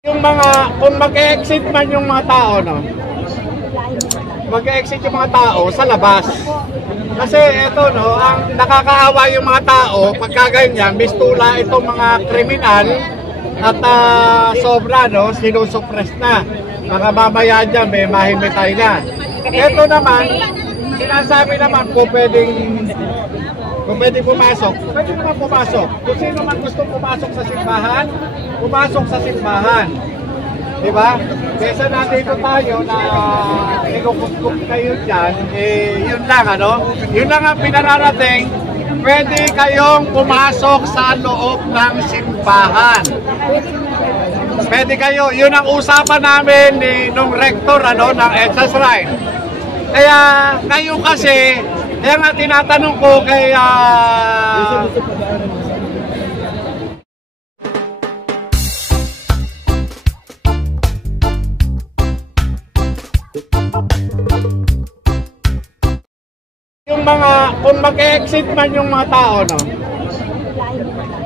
Kung mag-exit man yung mga tao, no? Mag-exit yung mga tao sa labas. Kasi ito, no, ang nakakaawa yung mga tao, pagka ganyan, mistula itong mga kriminal at sobra, no, sinusuppress na. Mga mamaya dyan, may mahimitay na. Ito naman, sinasabi naman po pwedeng pumasok, pwede naman pumasok. Kung sino man gusto pumasok sa simbahan, pumasok sa simbahan. Diba? Kesa nandito tayo na ikukukup kayo dyan, yun lang, ano? Yun lang ang pinararating, pwede kayong pumasok sa loob ng simbahan. Pwede kayo, yun ang usapan namin nung rector, ano, ng EDSA Shrine. Kaya kayo kasi, kaya nga tinatanong ko kay kung mag-exit man yung mga tao, no?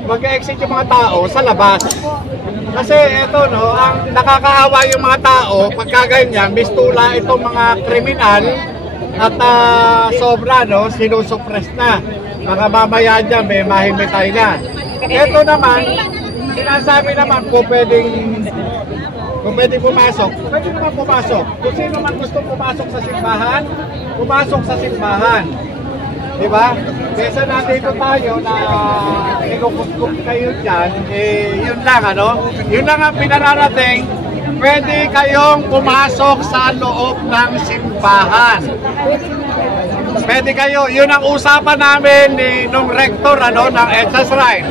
Mag-exit yung mga tao sa labas. Kasi ito, no, ang nakakaawa yung mga tao, pagka ganyan, mistula itong mga kriminal at sobra, no, sinusuppress na. Mga mamaya dyan, may mahimitay na. Ito naman, sinasabi naman po pwede pumasok, pwede naman pumasok. Kung sino man gusto pumasok sa simbahan, pumasok sa simbahan. Diba? Kesa nandito tayo na ikukup kayo dyan, yun lang, ano? Yun lang ang pinararating, pwede kayong pumasok sa loob ng simbahan. Pwede kayo, yun ang usapan namin nung rector, ano, ng EDSA Shrine.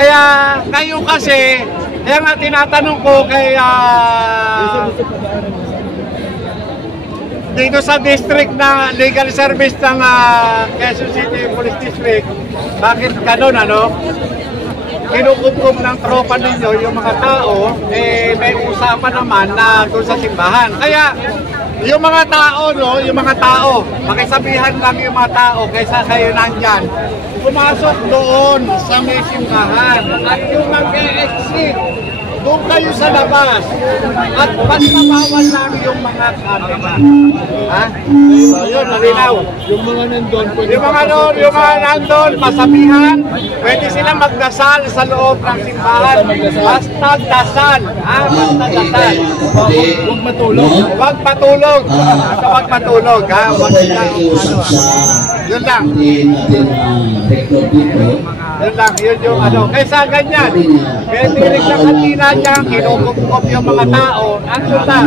Kaya kayo kasi, kaya nga tinatanong ko kay dito sa district na legal service ng Quezon City Police District, bakit ganun, ano? Kinukup ng tropa ninyo yung mga tao, may usapan naman na doon sa simbahan. Kaya yung mga tao, no, yung mga tao, makisabihan lang yung mga tao kaysa kayo nandyan, pumasok doon sa may simbahan at yung mag-exit doon kayo sa labas at basta bawal lang yung mga camera. Ha? So yun, nalinaw. Yung mga nandun, yung mga nandun, masabihan, pwede silang magdasal sa loob ng simbahan. Basta dasal. Ha? Basta dasal. Huwag matulog. Huwag matulog. Basta huwag matulog. Ha? Huwag silang, yun lang. Yun lang, yun yung ano. Kaysa ganyan, pwede rin sa kantina dyan, kinukup yung mga tao. Ano na,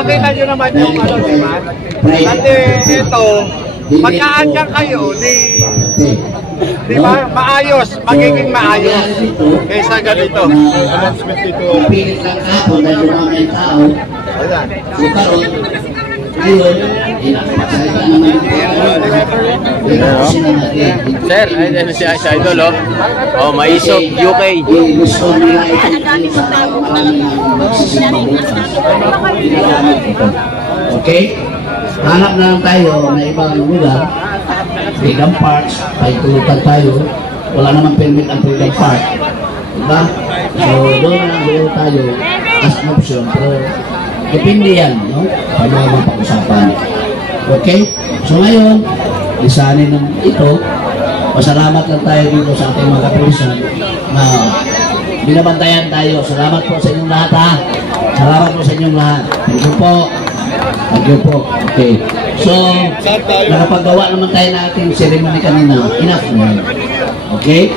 nakita nyo naman yung ano, di ba? Kasi ito, pagkaan dyan kayo, di ba, maayos, magiging maayos. Kaysa ganito. Pilit lang ako dahil yung mga tao. Ngayon, inapasaya naman Sir, ay si Idol, oh. Oh, Maisog, UK. Gusto nila okay? Hanap na lang tayo na ibang lugar. Freedom Park, pahitulutan tayo. Wala namang permit ang Freedom Park. Diba? So, doon na lang tayo as an option. Pero, depende yan, no? Paano ang pag-usapan. Okay? So ngayon, lisanin ng ito, pasalamat lang tayo dito sa ating mga kapulisan na binabantayan tayo. Salamat po sa inyong lahat, ha? Salamat po sa inyong lahat. Thank you po. Thank you po. Okay. So, nakapagawa naman tayo na ating ceremony kanina. Enough na. Okay?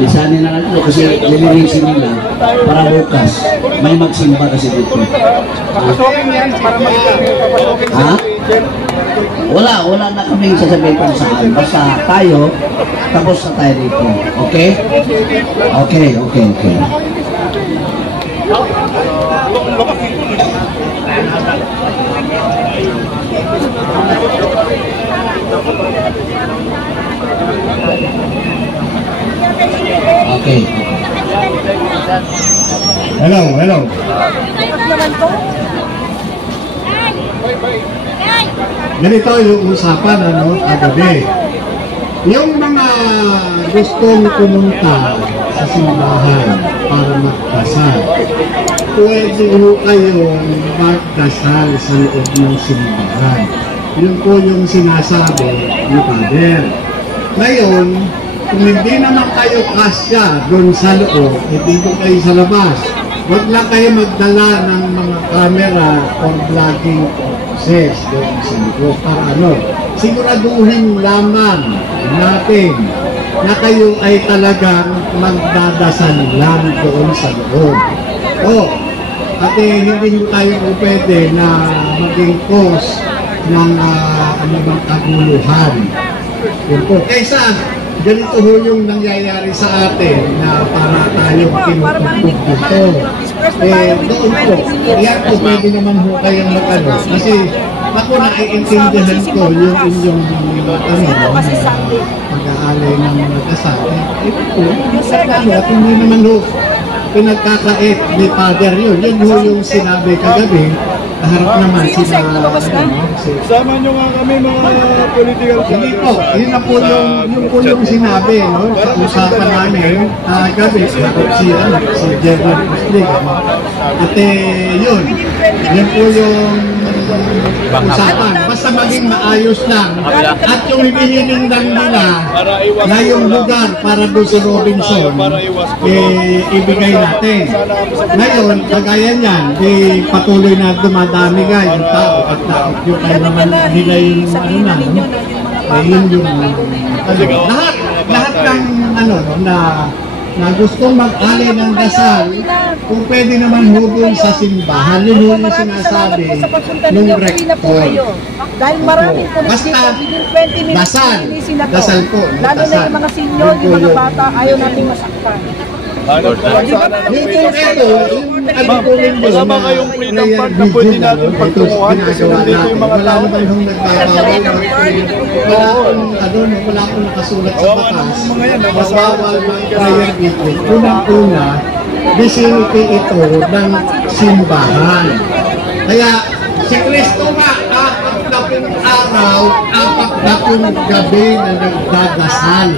Lisanin na lang ito kasi lilinisin nila para bukas may magsimba kasi dito. Ha? Wala na kaming sasabihin kung saan. Basta tayo, tapos na tayo dito. Okay? Okay. Okay. Hello. Ganito yung usapan, ano, kagabi. Yung mga gustong pumunta sa simbahan para magdasal, pwede ho kayong magdasal sa loob ng simbahan. Yun po yung sinasabi ni Father. Ngayon, kung hindi naman kayo kasya doon sa loob, dito kayo sa labas. Huwag lang kayo magdala ng mga camera or vlogging purposes doon sa loob. Para ano, siguraduhin lamang natin na kayo ay talagang magdadasal lang doon sa loob. At hindi tayo pwede na maging cause ng anumang kaguluhan. Yun po. Kaysa, ganito ho yung nangyayari sa atin na para tayong kinutugtog dito. Doon po, yan po pwede naman ho kayong mag-ano. Kasi ako naiintindihan ko yung inyong pag-aalay ng mga kasal. Ito po, at hindi naman ho pinagkakait ni Father yun. Yun ho yung sinabi kagabi. Harap naman sila, Sama nyo nga kami mga political. hindi po, yun na po yung sinabi, no? Sa usapan namin, gabi, si Jerry Puslig, at yun po yung usapan. Basta maging maayos lang. At yung hinihiling lang nila na yung lugar para doon sa Robinson, ibigay natin. Ngayon, kagaya niyan, patuloy na dumadami nga yung tao at yung tayo naman nila yung lahat ng na gustong mag-alay ng dasal, kung pwede naman hugol sa simbahan, yun yung sinasabi ng rector. Dahil maraming Basta, dasal po. Lalo na yung mga senior, yung mga bata, ayaw nating masaktan. Kasama kayong freedom park na pwede natin pagtunguhan kasi nandito yung mga tao. Wala akong nakasulat sa batas. Bawal mag-prayer meeting. Unang-una, vicinity ito ng simbahan. Kaya si Kristo nga, 40 araw, 40 gabi na nagdadasal.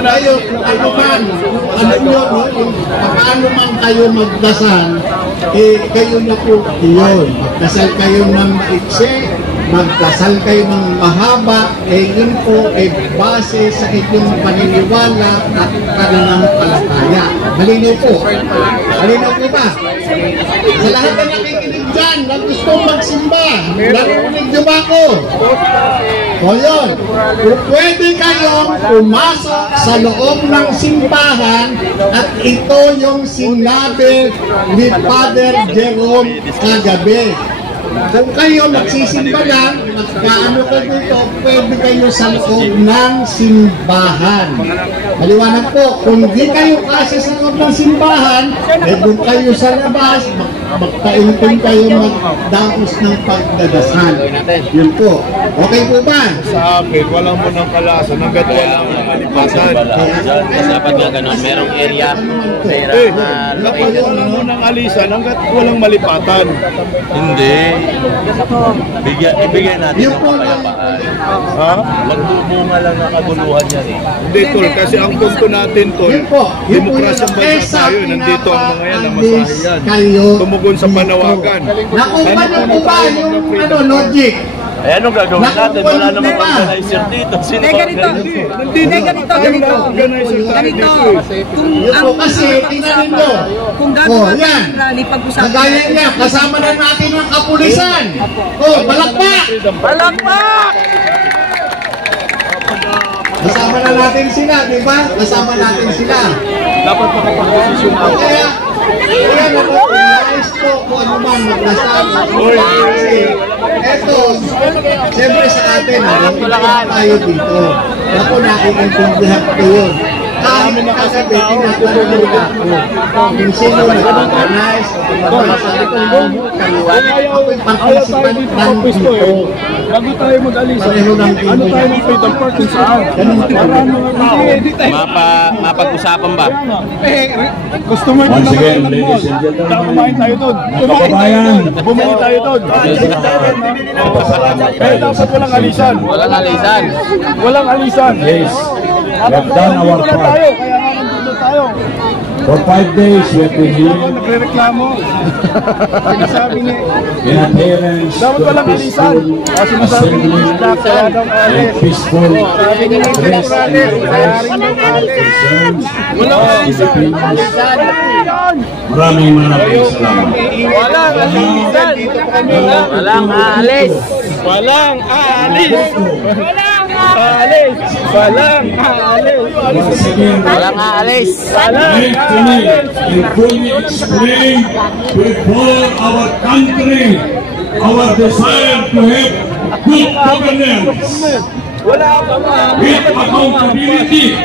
Kayo, ano man, alam nyo, paano man kayo magdasal, kayo na po yun. Magdasal kayo ng maiksi, magdasal kayo ng mahaba, yun po base sa inyong paniniwala at pananampalataya. Malinaw po. Malinaw po ba? Sa lahat na nakikinig dyan, na gusto magsimba, narinig nyo ba ako? O yun, kung pwede kayong pumasok sa loob ng simbahan at ito yung sinabi ni Father Jerome kagabi. Kung kayo magsisimba lang, magkaano kayo dito, pwede kayo sa loob ng simbahan. Maliwanag po, kung di kayo kasi sa loob ng simbahan, doon kayo sa labas, magkaintun kayo magdaos ng pagdadasal. Yun po. Okay po ba? Sa akin, walang munang kalasan hanggat walang nakalipasan. Dapat nga ganun, merong area. Walang munang alisan hanggat walang malipatan. Hindi. Ibigay natin ng kapayapaan. Ha? Nagbubunga lang ng kaguluhan yan eh. Hindi, Tol, kasi ang punto natin, Tol, demokrasyang bansa tayo, nandito ang mga yan, ang masahe yan. Tumugon sa panawagan. Nakuha niyo po ba yung logic? Eh, anong gagawin natin? Wala namang organizer dito. Sino ba? Ganito. Kasi, tingnan nyo. Kung gano'n natin rally, pag-usapan Kagaya niya, kasama na natin ang kapulisan. Balakpak! Palakpak! Kasama na natin sila, di ba? Kasama natin sila. Dapat makapag-desisyon ako. Kaya nais ko kung ano man magdasal. Kasi, eto, siyempre sa atin, tayo dito. Ako naiintindihan ko yun. Kahit kagabi, tinatanong nila ako kung sino nag-organize, sabi ko yung ako'y participant ng dito. Bago tayo mag-alisa, Pareho ng ano tayo ng freedom park kung saan? Para mga tao. Mapag-usapan ba? Customer ko Once naman again, ng ladies mall. and gentlemen, Kumain tayo doon. kababayan. Bumili tayo doon. Kaya dapat walang alisan. Walang alisan. Walang alisan. Yes, we have done our Nandito lang part. tayo, kaya nga nandito tayo. For 5 days, we have been here Nagre-reklamo. Sinasabi niya. in adherence to Dapat walang the alisan. peaceful Sinasabi niya, assembly kaya daw and alis. peaceful Sabi niya, hindi rest daw and alis. Kaya defense rin daw alis. concerns Walang of alisan. Philippines. Maraming salamat. Walang alisan. Walang aalis. Walang aalis. Aalis. Walang aalis. Once again, Walang aalis. make to me and fully explain before our country our desire to have good governance with accountability,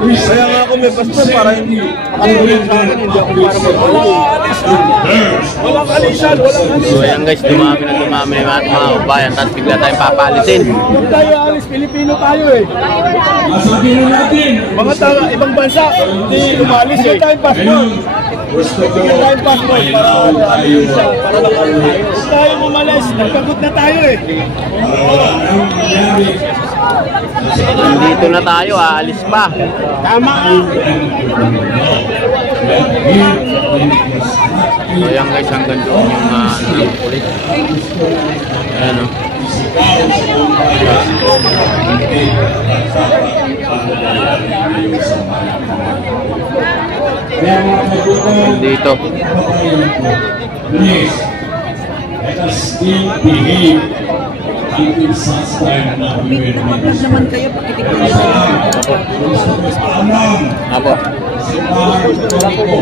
respect, and safety to render public service. Walang alisan. Walang alisan. So ayan guys, dumami na dumami yung ating mga kabayan. Tapos bigla tayong papalisin. Huwag tayo alis. Pilipino tayo eh. Masabi na natin, Mga taga ibang bansa, hindi umalis. Hindi tayong passport. gusto ko Hindi tayong passport. mayroon tayo Para nakakain tayo. Huwag tayong umalis. Nagkagot na tayo eh. para wala nang mangyari. Nandito na tayo, aalis pa. Tama ah. So ayan guys, hanggang doon yung pulis. Ayan o. Dito. Please, let us still behave until such time na we will be Naman kayo, pakitignan paalam Apo. sa mga ko.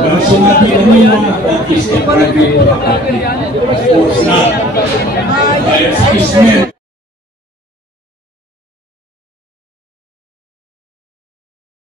Pero sinabi kanina, that is a private property. Of course not. By assessment,